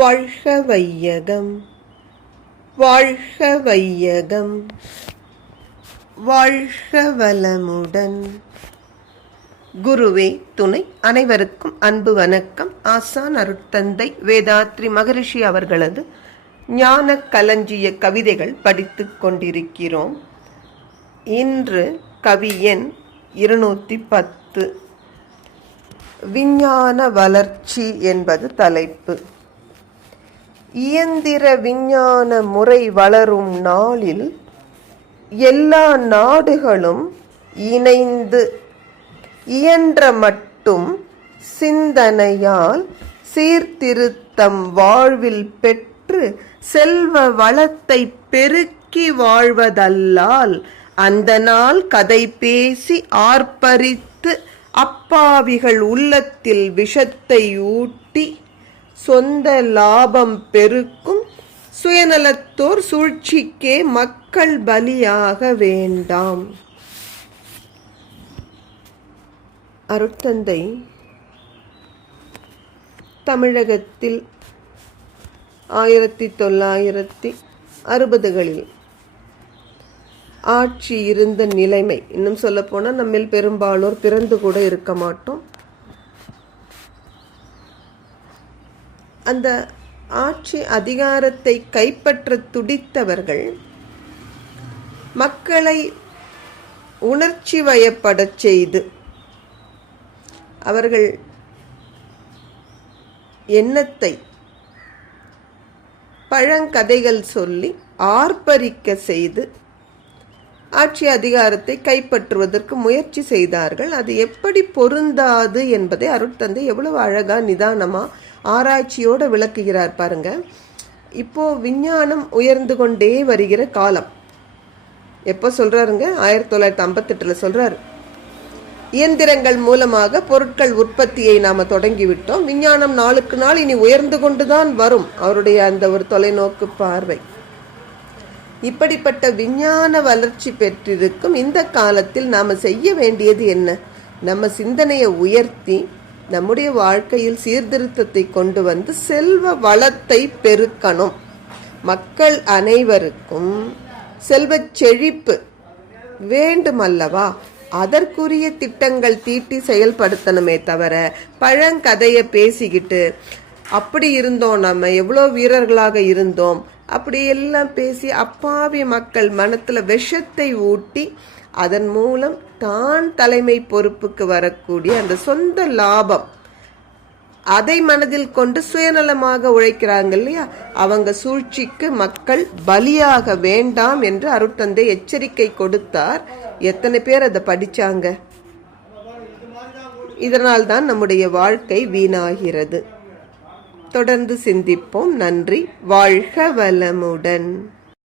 வாழ்க வையகம், வாழ்க வையகம், வாழ்க வளமுடன். குருவே துணை. அனைவருக்கும் அன்பு வணக்கம். ஆசான் அருட்தந்தை வேதாத்ரி மகரிஷி அவர்களது ஞான களஞ்சிய கவிதைகள் படித்துக் கொண்டிருக்கிறோம். இன்று கவி எண் 210, விஞ்ஞான வளர்ச்சி என்பது தலைப்பு. இயந்திர விஞ்ஞான முறை வளரும் நாளில் எல்லா நாடுகளும் இணைந்து இயன்ற மட்டும் சிந்தனையால் சீர்திருத்தம் வாழ்வில் பெற்று செல்வ வளத்தை பெருக்கி வாழ்வதல்லால் அந்த நாள் கதை பேசி ஆர்ப்பரித்து அப்பாவிகள் உள்ளத்தில் விஷத்தை ஊட்டி சொந்த லாபம் பெருக்கும் சுயநலத்தோர் சூழ்ச்சிக்கே மக்கள் பலியாக வேண்டாம். அருட்தந்தை தமிழகத்தில் 1960களில் ஆட்சி இருந்த நிலைமை, இன்னும் சொல்ல போனால் நம்மில் பெரும்பாலோர் பிறந்து கூட இருக்க மாட்டோம். அந்த ஆட்சி அதிகாரத்தை கைப்பற்ற துடித்தவர்கள் மக்களை உணர்ச்சி வயப்படச் செய்து அவர்கள் எண்ணத்தை பழங்கதைகள் சொல்லி ஆர்ப்பரிக்க செய்து ஆட்சி அதிகாரத்தை கைப்பற்றுவதற்கு முயற்சி செய்தார்கள். அது எப்படி பொருந்தாது என்பதை அருட்தந்தை எவ்வளவு அழகா நிதானமா ஆராய்ச்சியோடு விளக்குகிறார் பாருங்க. இப்போ விஞ்ஞானம் உயர்ந்து கொண்டே வருகிற காலம். எப்போ சொல்றாருங்க? 1958 சொல்றாரு. இயந்திரங்கள் மூலமாக பொருட்கள் உற்பத்தியை நாம தொடங்கிவிட்டோம். விஞ்ஞானம் நாளுக்கு நாள் இனி உயர்ந்து கொண்டுதான் வரும். அவருடைய அந்த ஒரு தொலைநோக்கு பார்வை. இப்படிப்பட்ட விஞ்ஞான வளர்ச்சி பெற்றிருக்கும் இந்த காலத்தில் நாம செய்ய வேண்டியது என்ன? நம்ம சிந்தனையை உயர்த்தி நம்முடைய வாழ்க்கையில் சீர்திருத்தத்தை கொண்டு வந்து செல்வ வளத்தை பெருக்கணும். மக்கள் அனைவருக்கும் செல்வ செழிப்பு வேண்டுமல்லவா? அதற்குரிய திட்டங்கள் தீட்டி செயல்படுத்தணுமே தவிர பழங்கதையை பேசிக்கிட்டு அப்படி இருந்தோம், நம்ம எவ்வளோ வீரர்களாக இருந்தோம், அப்படி எல்லாம் பேசி அப்பாவி மக்கள் மனத்துல விஷத்தை ஊட்டி அதன் மூலம் தான் தலைமை பொறுப்புக்கு வரக்கூடிய அந்த சொந்த லாபம் அதை மனதில் கொண்டு சுயநலமாக உழைக்கிறாங்க இல்லையா, அவங்க சூழ்ச்சிக்கு மக்கள் பலியாக வேண்டாம் என்று அருட்தந்தை எச்சரிக்கை கொடுத்தார். எத்தனை பேர் அதை படிச்சாங்க? இதனால் தான் நம்முடைய வாழ்க்கை வீணாகிறது. தொடர்ந்து சிந்திப்போம். நன்றி. வாழ்க வளமுடன்.